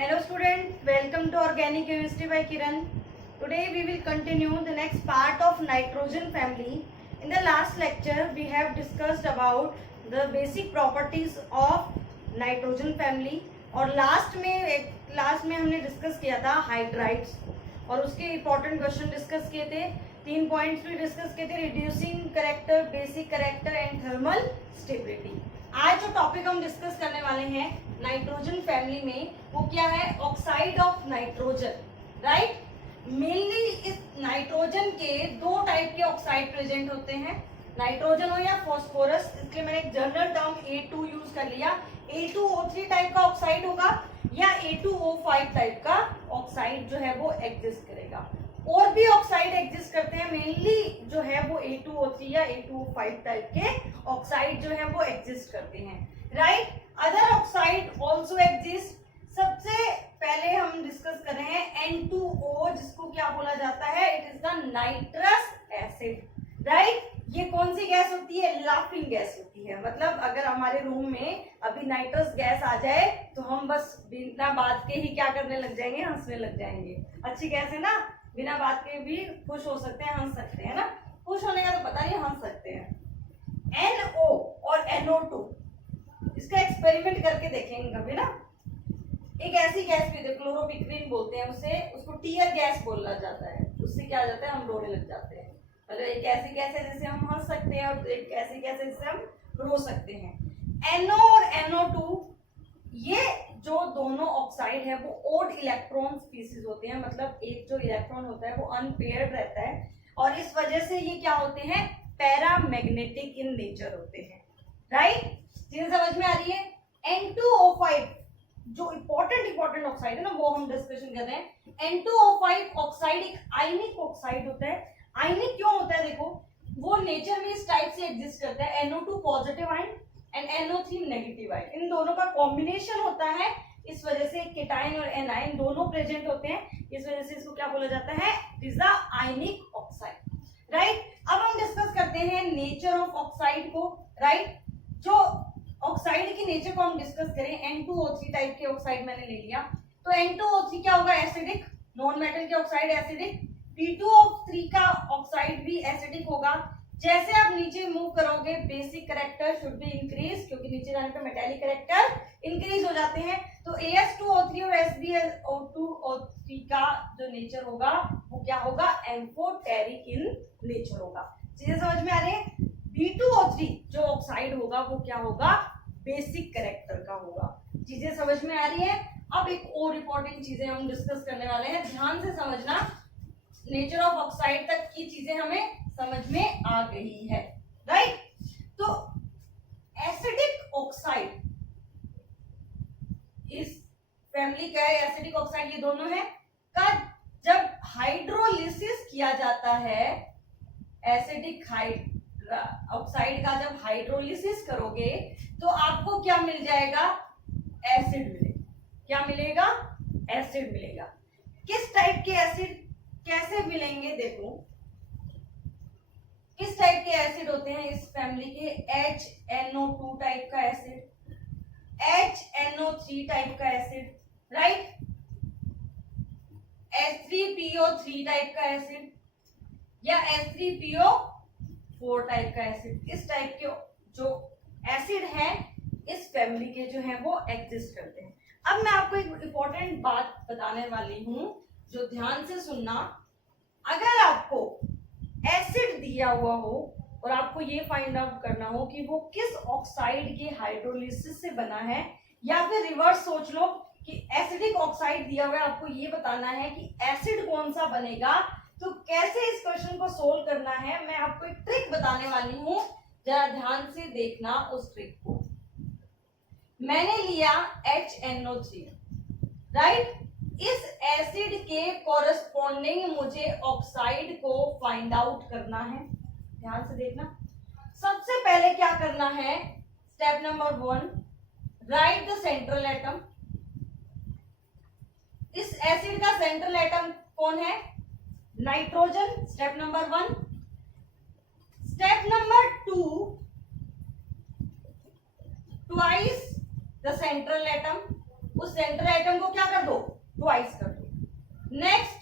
Hello student, welcome to Organic Chemistry by Kiran. Today we will continue the next part of nitrogen family. In the last lecture we have discussed about the basic properties of nitrogen family और last में हमने discuss किया था hydrides और उसके important question discuss किए थे। 3 points भी डिस्कस किए थे, reducing character, basic character and thermal stability. आज जो टॉपिक हम डिस्कस करने वाले हैं नाइट्रोजन फैमिली में वो क्या है, oxide of nitrogen. Right, mainly इस नाइट्रोजन के दो टाइप के ऑक्साइड प्रेजेंट होते हैं, नाइट्रोजन हो या फॉस्फोरस। इसलिए मैंने एक जनरल टर्म A2 यूज कर लिया। A2O3 टाइप का ऑक्साइड होगा या A2O5 टाइप का ऑक्साइड जो है वो एग्जिस्ट करेगा। और भी ऑक्साइड एग्जिस्ट करते हैं, मेनली जो है वो A2O3 या A2O5 टाइप के ऑक्साइड जो है वो एग्जिस्ट करते हैं। Right, other oxide also exist. सबसे पहले हम डिस्कस कर रहे हैं N2O, जिसको क्या बोला जाता है, it is the nitrous acid. Right, ये कौन सी गैस होती है, लाफिंग गैस होती है। मतलब अगर हमारे रूम में अभी नाइट्रस गैस आ जाए तो हम बस बिना बात के ही क्या करने लग जाएंगे, हंसने लग जाएंगे। अच्छी गैस है ना, बिना बात के भी खुश हो सकते हैं, हंस सकते हैं ना। खुश होने का तो पता नहीं, हंस सकते हैं। NO और NO2, इसका एक्सपेरिमेंट करके देखेंगे कभी ना। एक ऐसी गैस भी, क्लोरोपिक्रीन बोलते हैं उसे, उसको टीयर गैस बोला जाता है। उससे क्या हो जाता है, हम रोने लग जाते हैं। मतलब एक ऐसी गैस है जिससे हम हंस सकते हैं और एक ऐसी गैस है जिससे हम रो सकते हैं। NO और NO2 ये जो दोनों ऑक्साइड है वो ओड इलेक्ट्रॉन स्पीसीज होते हैं। मतलब एक जो इलेक्ट्रॉन होता है वो अनपेयर्ड रहता है और इस वजह से ये क्या होते हैं, पैरामैग्नेटिक इन नेचर होते हैं। राइट, चीजें समझ में आ रही है। N2O5 जो इंपॉर्टेंट ऑक्साइड है ना, वो हम डिस्कशन कर रहे हैं। N2O5 ऑक्साइड एक आयनिक ऑक्साइड होता है। आयनिक क्यों होता है, देखो वो नेचर में इस टाइप से एग्जिस्ट करता है। NO2 positive ion and NO3 negative ion, इन दोनों का कॉम्बिनेशन होता है। इस वजह से केटाइन और एनाइन दोनों प्रेजेंट होते हैं। इस वजह से इसको क्या बोला जाता है, it is a ionic oxide. Right, अब हम डिस्कस करते हैं नेचर ऑफ ऑक्साइड को। राइट, जो ऑक्साइड की नेचर को हम डिस्कस करें, N2O3 टाइप के ऑक्साइड मैंने ले लिया तो N2O3 क्या होगा, एसिडिक। नॉन मेटल के ऑक्साइड एसिडिक। P2O3 का ऑक्साइड भी एसिडिक होगा। जैसे आप नीचे मूव करोगे, basic character should be increase, क्योंकि नीचे जाने पे मेटालिक कैरेक्टर इंक्रीज हो जाते हैं। तो AS2O3 और SbO2O3 का जो नेचर होगा वो क्या होगा, एम्फोटेरिक इन नेचर होगा। चीजें समझ में आ रही है। B2O3 जो ऑक्साइड होगा वो क्या होगा, बेसिक कैरेक्टर का होगा। चीजें समझ में आ रही है। अब एक और इंपॉर्टेंट चीजें हम डिस्कस करने वाले हैं, ध्यान से समझना। नेचर ऑफ ऑक्साइड तक की चीजें हमें समझ में आ गई है। राइट, तो एसिडिक ऑक्साइड इस फैमिली का है, एसिडिक ऑक्साइड ये दोनों है का जब हाइड्रोलिसिस किया जाता है, एसिडिक ऑक्साइड का जब हाइड्रोलिसिस करोगे तो आपको क्या मिल जाएगा, एसिड मिलेगा। क्या मिलेगा, एसिड मिलेगा। किस टाइप के एसिड कैसे मिलेंगे, देखो किस टाइप के एसिड होते हैं इस फैमिली के, HNO2 टाइप का एसिड, HNO3 टाइप का एसिड, राइट, H3PO3 टाइप का एसिड या H3PO4 टाइप का एसिड। इस टाइप के जो एसिड है इस फैमिली के जो है वो एग्जिस्ट करते हैं। अब मैं आपको एक इंपॉर्टेंट बात बताने वाली हूं, जो ध्यान से सुनना। अगर आपको एसिड दिया हुआ हो और आपको ये फाइंड आउट करना हो कि वो किस ऑक्साइड के हाइड्रोलिसिस से बना है, या फिर रिवर्स सोच लो कि एसिडिक ऑक्साइड दिया हुआ है, आपको ये बताना है कि एसिड कौन सा बनेगा, तो कैसे इस क्वेश्चन को सोल्व करना है, मैं आपको एक ट्रिक बताने वाली हूं। जरा ध्यान से देखना उस ट्रिक को। मैंने लिया HNO3, राइट, इस एसिड के कोरस्पॉन्डिंग मुझे ऑक्साइड को फाइंड आउट करना है। ध्यान से देखना। सबसे पहले क्या करना है, step number 1, right the central atom. इस एसिड का सेंट्रल एटम कौन है, nitrogen. Step number 1। Step number 2, twice the central atom. उस सेंट्रल एटम को क्या कर दो, ट्वाइस कर दो। Next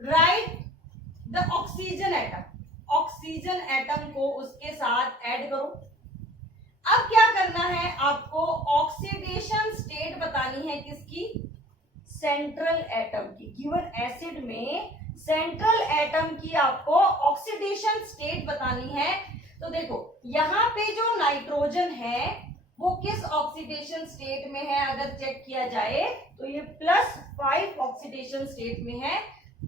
right the oxygen atom, oxygen atom को उसके साथ ऐड करो। अब क्या करना है आपको, ऑक्सीडेशन स्टेट बतानी है किसकी, सेंट्रल एटम की। गिवन एसिड में सेंट्रल एटम की आपको ऑक्सीडेशन स्टेट बतानी है। तो देखो यहां पे जो नाइट्रोजन है वो किस ऑक्सीडेशन स्टेट में है, अगर चेक किया जाए तो ये +5 ऑक्सीडेशन स्टेट में है।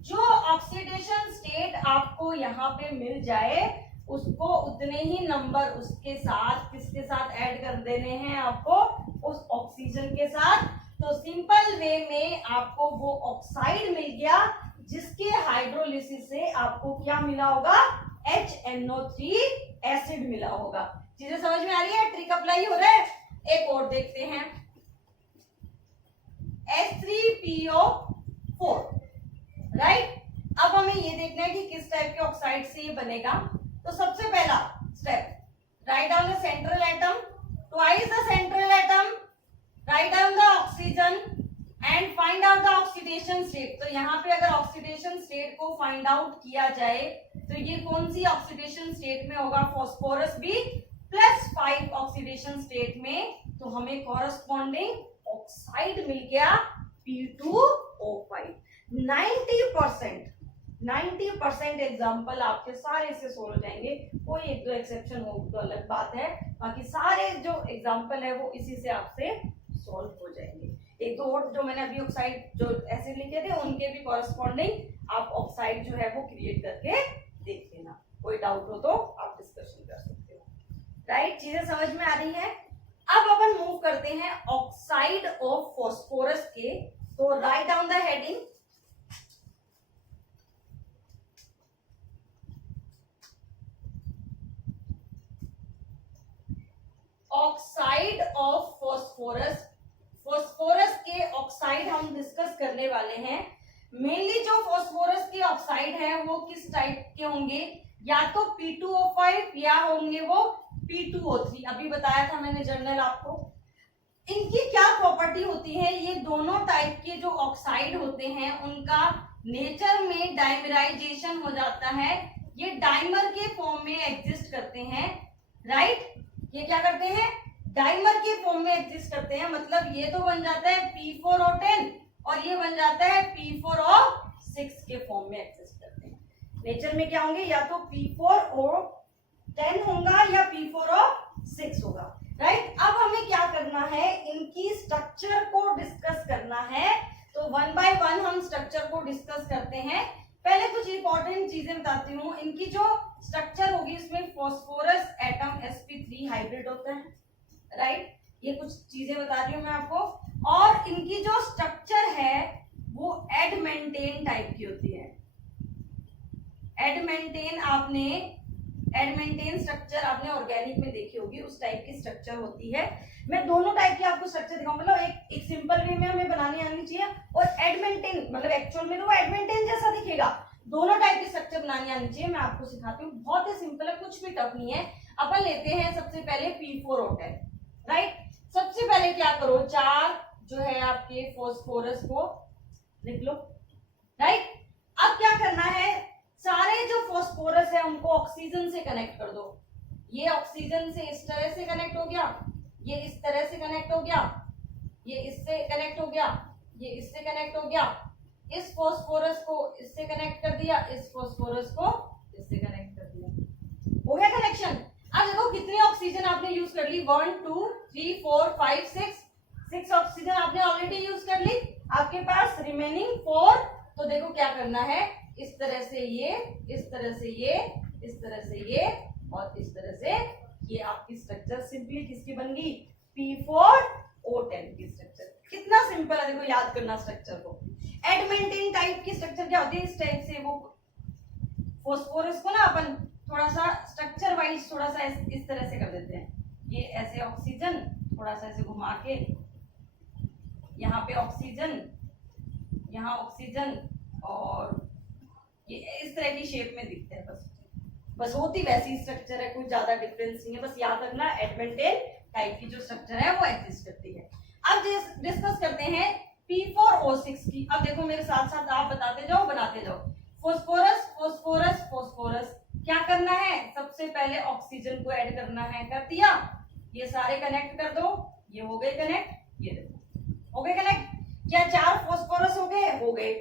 जो ऑक्सीडेशन स्टेट आपको यहाँ पे मिल जाए उसको उतने ही नंबर उसके साथ किसके साथ ऐड कर देने हैं आपको, उस ऑक्सीजन के साथ। तो सिंपल वे में आपको वो ऑक्साइड मिल गया जिसके हाइड्रोलिसिस से आपको क्या मिला होगा, HNO3 एसिड मिला होगा। चीजें समझ में आ रही है, ट्रिक अप्लाई हो रहा है। एक और देखते हैं, H3PO4 राइट। अब हमें ये देखना है कि किस टाइप के ऑक्साइड से ये बनेगा। तो सबसे पहला step, right down the central atom, twice the central atom, right down the oxygen and find out the oxidation state. तो यहाँ पे अगर ऑक्सीडेशन स्टेट को फाइंड आउट किया जाए तो ये कौन सी ऑक्सीडेशन स्टेट में होगा, फास्फोरस भी +5 ऑक्सीडेशन स्टेट में। तो हमें कॉरस्पॉन्डिंग ऑक्साइड मिल गया P2O5। 90% एग्जाम्पल आपके सारे से सोल्व हो जाएंगे, कोई एक दो एक्सेप्शन हो तो अलग बात है, बाकी सारे जो एग्जाम्पल है वो इसी से आपसे सोल्व हो जाएंगे। एक दो और जो मैंने अभी ऑक्साइड जो एसिड लिखे थे उनके भी कॉरस्पॉन्डिंग आप ऑक्साइड जो है वो क्रिएट करके देख लेना, कोई डाउट हो तो आप डिस्कशन कर सकते हो। राइट, चीजें समझ में आ रही है। अब अपन मूव करते हैं ऑक्साइड ऑफ फॉस्फोरस के। तो right down the heading, oxide of phosphorus. Phosphorus के ऑक्साइड हम डिस्कस करने वाले हैं। मेनली जो फॉस्फोरस के ऑक्साइड है वो किस टाइप के होंगे, या तो P2O5 या होंगे वो P2O3। अभी बताया था मैंने जर्नल आपको। इनकी क्या प्रॉपर्टी होती है, ये दोनों टाइप के जो ऑक्साइड होते हैं उनका नेचर में डाइमराइजेशन हो जाता है। ये डाइमर के फॉर्म में एग्जिस्ट करते हैं। राइट, ये क्या करते हैं, डाइमर के फॉर्म में एग्जिस्ट करते हैं। मतलब ये तो बन जाता है P4O10 और ये बन जाता है P4O6 के फॉर्म में एग्जिस्ट करते हैं। नेचर में क्या होंगे, या तो P4O10 होगा या P4O6 होगा। राइट, अब हमें क्या करना है, इनकी स्ट्रक्चर को डिस्कस करना है। तो 1 बाय 1 हम स्ट्रक्चर को डिस्कस करते हैं। पहले कुछ इंपॉर्टेंट चीजें बताती हूँ। इनकी जो स्ट्रक्चर होगी इसमें फॉस्फोरस एटम sp3 हाइब्रिड होता है। राइट, ये कुछ चीजें बता रही हूँ मैं आपको। और इनकी जो स्ट्रक्चर है वो एडमेंटेन टाइप की होती है। एडमेंटेन स्ट्रक्चर आपने ऑर्गेनिक में देखी होगी, उस टाइप की स्ट्रक्चर होती है। मैं दोनों टाइप की आपको स्ट्रक्चर दिखाऊंगा। मतलब एक सिंपल वे में हमें बनानी आनी चाहिए और एडमेंटेन मतलब एक्चुअल में वो एडमेंटेन जैसा दिखेगा। दोनों टाइप की स्ट्रक्चर बनानी आनी चाहिए। मैं आपको सिखाती हूँ, बहुत ही सिंपल है, कुछ भी टफ नहीं है। अपन लेते हैं सबसे पहले P4O10। राइट, सबसे पहले क्या करो, 4 जो है आपके फॉस्फोरस को लिख लो। राइट, अब क्या करना है, सारे जो फॉस्फोरस है उनको ऑक्सीजन से कनेक्ट कर दो। ये ऑक्सीजन से इस तरह से कनेक्ट हो गया, ये इस तरह से कनेक्ट हो गया, ये इससे कनेक्ट हो गया, ये इससे कनेक्ट हो गया। इस फॉस्फोरस को इससे कनेक्ट कर दिया, इस फॉस्फोरस को इससे कनेक्ट कर दिया। हो गया कनेक्शन। अब देखो कितनी ऑक्सीजन आपने यूज कर ली, 1 2 3 4 5 6 ऑक्सीजन आपने ऑलरेडी यूज कर ली। आपके पास रिमेनिंग 4। तो देखो क्या करना है, इस तरह से ये, इस तरह से ये, इस तरह से ये और इस तरह से ये आपकी स्ट्रक्चर सिंपली किसकी बन गई, P4O10 की स्ट्रक्चर। कितना सिंपल है, देखो याद करना स्ट्रक्चर को। एडमेंटेन टाइप की स्ट्रक्चर क्या होती है, इस टाइप से वो फॉस्फोरस को ना अपन थोड़ा सा स्ट्रक्चर वाइज थोड़ा सा इस तरह से कर देते हैं। ये ऐसे ऑक्सीजन थोड़ा सा ऐसे घुमा के, यहाँ पे ऑक्सीजन, यहाँ ऑक्सीजन, और ये इस तरह की शेप में दिखते हैं। बस होती वैसी स्ट्रक्चर है, कोई ज्यादा डिफरेंस नहीं है। बस याद रखना एडमेंटेन टाइप की जो स्ट्रक्चर है वो एग्जिस्ट करती है। अब डिस्कस करते हैं P4O6 की। अब देखो मेरे साथ साथ आप बताते जाओ, बनाते जाओ। फोस्फोरस फोस्फोरस फोस्फोरस, क्या करना है, सबसे पहले ऑक्सीजन को ऐड करना है, कर दिया। ये सारे कनेक्ट कर दो, ये हो गए कनेक्ट, ये देखो हो गए कनेक्ट। क्या 4 फोस्फोरस हो गए? हो गए।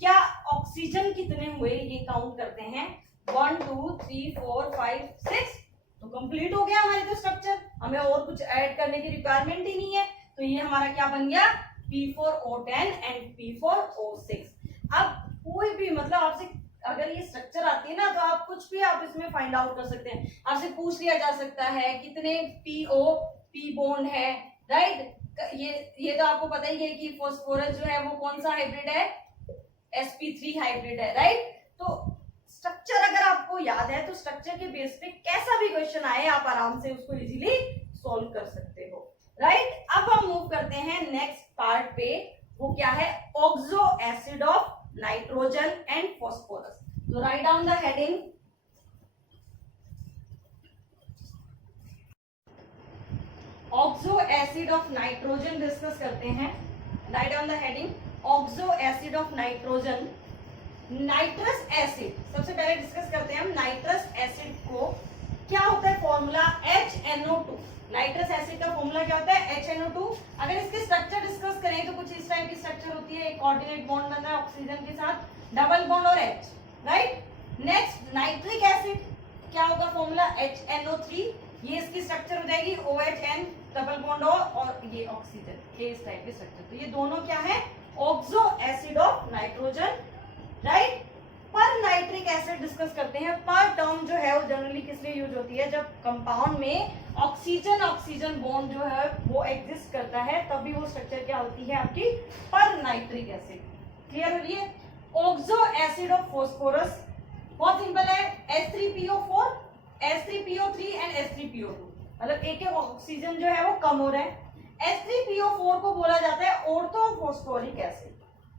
क्या ऑक्सीजन कितने हुए ये काउंट करते हैं, 1 2 3 4 5 6, तो कंप्लीट हो गया हमारे तो स्ट्रक्चर, हमें और कुछ ऐड करने की रिक्वायरमेंट ही नहीं है। तो ये हमारा क्या बन गया, P4O10 एंड P4O6। अब कोई भी मतलब आपसे अगर ये स्ट्रक्चर आती है ना, तो आप कुछ भी आप इसमें फाइंड आउट कर सकते हैं। आपसे पूछ लिया जा सकता है कितने P बॉन्ड है, राइट। ये तो आपको पता ही है कि फोस्फोरस जो है वो कौन सा हाइब्रिड है, sp3 हाइब्रिड है, राइट। तो स्ट्रक्चर अगर आपको याद है तो स्ट्रक्चर के बेस पे कैसा भी क्वेश्चन आए आप आराम से उसको इजीली सॉल्व कर सकते हो, राइट। अब हम मूव करते हैं नेक्स्ट पार्ट पे, वो क्या है, oxo acid of nitrogen and phosphorus. तो right down the heading, oxo acid of nitrogen discuss करते हैं। Right down the heading, oxo acid of nitrogen. Nitrous acid सबसे पहले डिस्कस करते हैं हम। नाइट्रस एसिड को क्या होता है फॉर्मूला, HNO2। नाइट्रस एसिड का फॉर्मूला क्या होता है, HNO2। अगर इसके स्ट्रक्चर डिस्कस करें तो कुछ इस टाइप की स्ट्रक्चर होती है, एक कोऑर्डिनेट बॉन्ड बन रहा है ऑक्सीजन के साथ, डबल बॉन्ड और H, right. Next nitric acid, क्या होगा फॉर्मूला, HNO3। ये इसकी स्ट्रक्चर हो जाएगी OHN डबल बॉन्ड और ये ऑक्सीजन, ये इस टाइप की स्ट्रक्चर। तो ये दोनों क्या है, oxo acid of nitrogen, right. पर नाइट्रिक एसिड डिस्कस करते हैं। पर टर्म जो है वो जनरली किस लिए यूज होती है, जब कंपाउंड में ऑक्सीजन ऑक्सीजन बॉन्ड जो है वो एग्जिस्ट करता है, तभी वो स्ट्रक्चर क्या होती है आपकी, पर नाइट्रिक एसिड। क्लियर हो रही है। ऑक्सो एसिड ऑफ फोस्फोरस बहुत सिंपल है, H3PO4 H3PO3 एंड H3PO2, मतलब एक एक ऑक्सीजन जो है वो कम हो रहा है। H3PO4 को बोला जाता है ऑर्थोफॉस्फोरिक एसिड।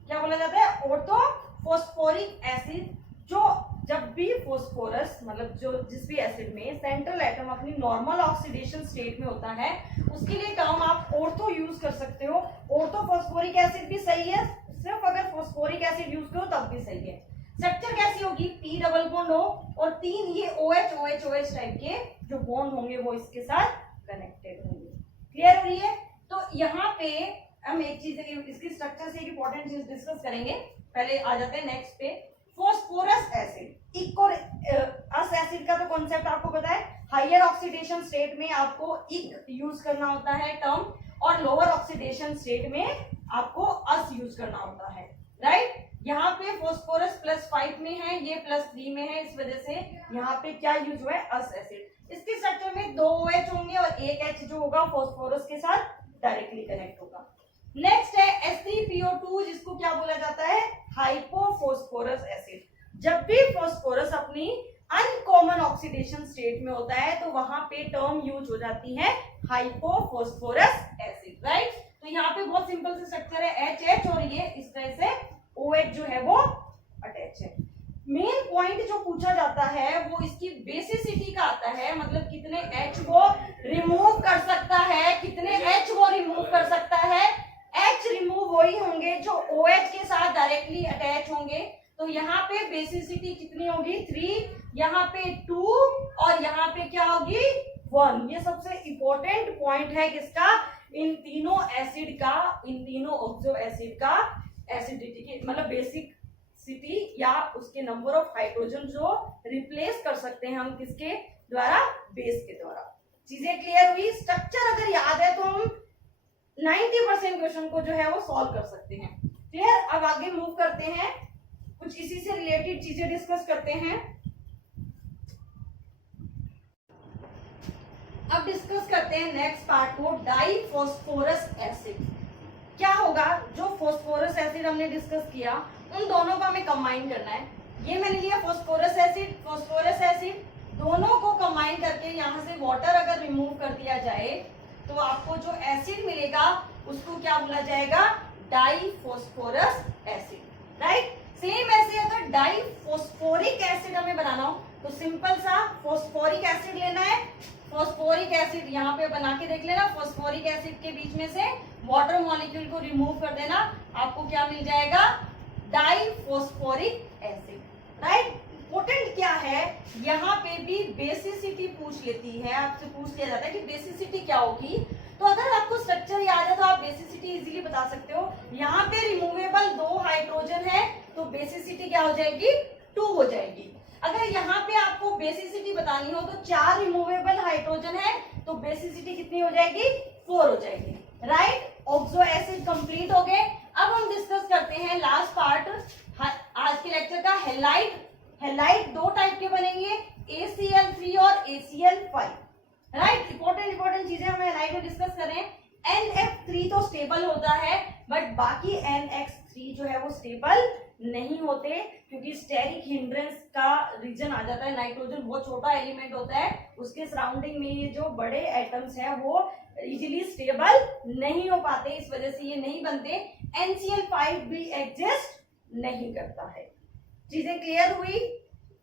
क्या बोला जाता है, ऑर्थोफॉस्फोरिक एसिड। जो जब भी फोस्फोरस मतलब जो जिस भी एसिड में सेंट्रल एटम अपनी नॉर्मल ऑक्सीडेशन स्टेट में होता है, उसके लिए टर्म आप ऑर्थो यूज कर सकते हो। ऑर्थोफॉस्फोरिक एसिड भी सही है, सिर्फ अगर फोस्फोरिक एसिड यूज करो तब भी सही है। स्ट्रक्चर कैसी होगी, P डबल बॉन्ड हो और 3 ये OH OH OH टाइप के जो बॉन्ड होंगे वो इसके साथ कनेक्टेड होंगे। क्लियर हो रही है। तो यहाँ पे हम एक चीज इसकी स्ट्रक्चर से एक इंपॉर्टेंट चीज डिस्कस करेंगे। पहले आ जाते हैं नेक्स्ट पे, फोस्फोरस एसिड। इक्वस एसिड का तो कॉन्सेप्ट आपको पता है, हायर ऑक्सीडेशन स्टेट में आपको इक यूज करना होता है टर्म, और लोअर ऑक्सीडेशन स्टेट में आपको अस यूज करना होता है, राइट। यहाँ पे फोस्फोरस +5 में है, ये +3 में है, इस वजह से यहाँ पे क्या यूज हुआ है, अस एसिड। इसके स्ट्रक्चर में 2 OH होंगे और एक H जो होगा फोस्फोरस के साथ डायरेक्टली कनेक्ट होगा। नेक्स्ट है H3PO2, जिसको क्या बोला जाता है, हाइपोफॉस्फोरस एसिड। जब भी फोस्फोरस अपनी अनकॉमन ऑक्सीडेशन स्टेट में होता है तो वहां पे टर्म यूज हो जाती है हाइपोफॉस्फोरस एसिड, राइट। तो यहाँ पे बहुत सिंपल से स्ट्रक्चर है HH और ये इस तरह से OH जो है वो अटैच है। मेन पॉइंट जो पूछा जाता है वो इसकी बेसिसिटी का आता है, मतलब कितने H को रिमूव कर सकता है, कितने H वो रिमूव कर सकता है। H रिमूव वही होंगे जो OH के साथ डायरेक्टली अटैच होंगे। तो यहाँ पे बेसिसिटी कितनी होगी, 3, यहाँ पे 2 और यहाँ पे क्या होगी, 1। ये सबसे इंपॉर्टेंट पॉइंट है किसका, इन तीनों एसिड का, इन तीनों ऑक्सो एसिड का एसिडिटी की मतलब बेसिक सिटी या उसके नंबर ऑफ हाइड्रोजन जो रिप्लेस कर सकते हैं हम किसके द्वारा, बेस के द्वारा। चीजें क्लियर हुई। स्ट्रक्चर अगर याद है तो हम 90% क्वेश्चन को जो है वो सॉल्व कर सकते हैं। क्लियर। अब आगे मूव करते हैं, कुछ इसी से रिलेटेड चीजें डिस्कस करते हैं। अब डिस्कस करते हैं नेक्स्ट पार्ट को, डाइफॉस्फोरस एसिड। क्या होगा, जो फोस्फोरस एसिड हमने डिस्कस किया उन दोनों को हमें कंबाइन करना है। ये मैंने लिया फोस्फोरस एसिड, दोनों को कंबाइन करके यहाँ से वाटर अगर रिमूव कर दिया जाए तो आपको जो एसिड मिलेगा उसको क्या बोला जाएगा, डाइफॉस्फोरस एसिड, राइट। सेम ऐसे अगर डाइफॉस्फोरिक एसिड हमें बनाना हो तो सिंपल सा फॉस्फोरिक एसिड लेना है, फॉस्फोरिक एसिड यहाँ पे बना के देख लेना, फॉस्फोरिक एसिड के बीच में से वाटर मॉलिक्यूल को रिमूव कर देना, आपको क्या मिल जाएगा, डाइफॉस्फोरिक एसिड, राइट। इंपॉर्टेंट क्या है, यहाँ पे भी बेसिसिटी पूछ लेती है, आपसे पूछ लिया जाता है कि बेसिसिटी क्या होगी। तो अगर आपको स्ट्रक्चर याद है तो आप बेसिसिटी इजीली बता सकते हो। यहाँ पे रिमूवेबल 2 हाइड्रोजन है तो बेसिसिटी क्या हो जाएगी, 2 हो जाएगी। अगर यहाँ पे आपको बेसिसिटी बतानी हो तो 4 रिमूवेबल हाइड्रोजन है तो बेसिसिटी कितनी हो जाएगी, 4 हो जाएगी, राइट। ऑक्सो एसिड कंप्लीट हो गए। अब हम डिस्कस करते हैं लास्ट पार्ट आज के लेक्चर का, हेलाइड। हेलाइड 2 टाइप के बनेंगे, ACl3 और ACl5, राइट। इंपॉर्टेंट चीजें हम हेलाइड में डिस्कस कर रहे हैं। NF3 तो स्टेबल होता है बट बाकी NX3 जो है वो स्टेबल नहीं होते, क्योंकि स्टेरिक हिंड्रेंस का रीजन आ जाता है। नाइट्रोजन बहुत छोटा एलिमेंट होता है, उसके सराउंडिंग में ये जो बड़े एटम्स हैं वो इजीली स्टेबल नहीं हो पाते, इस वजह से ये नहीं बनते। NCl5 भी एग्जिस्ट नहीं करता है। चीजें क्लियर हुई?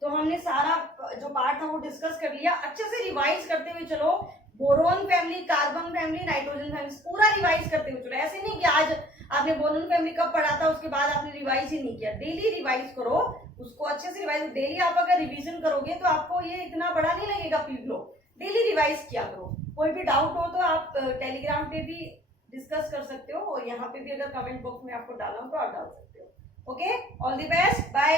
तो हमने सारा जो पार्ट था वो डिस्कस कर लिया। अच्छे से रिवाइज करते हुए चलो, boron family, carbon family, nitrogen family पूरा रिवाइज करते हुए चलो। ऐसे नहीं कि आज आपने बोरोन फैमिली कब पढ़ा था उसके बाद आपने रिवाइज ही नहीं किया। डेली रिवाइज करो उसको, अच्छे से रिवाइज। डेली आप अगर रिवीजन करोगे तो आपको ये इतना बड़ा नहीं लगेगा पीपलो। डेली रिवाइज किया करो। कोई भी डाउट हो तो आप टेलीग्राम पे भी डिस्कस कर सकते हो, और यहाँ पे भी अगर कमेंट बॉक्स में आपको डालना हो तो आप डाल सकते हो। Okay, all the best, bye.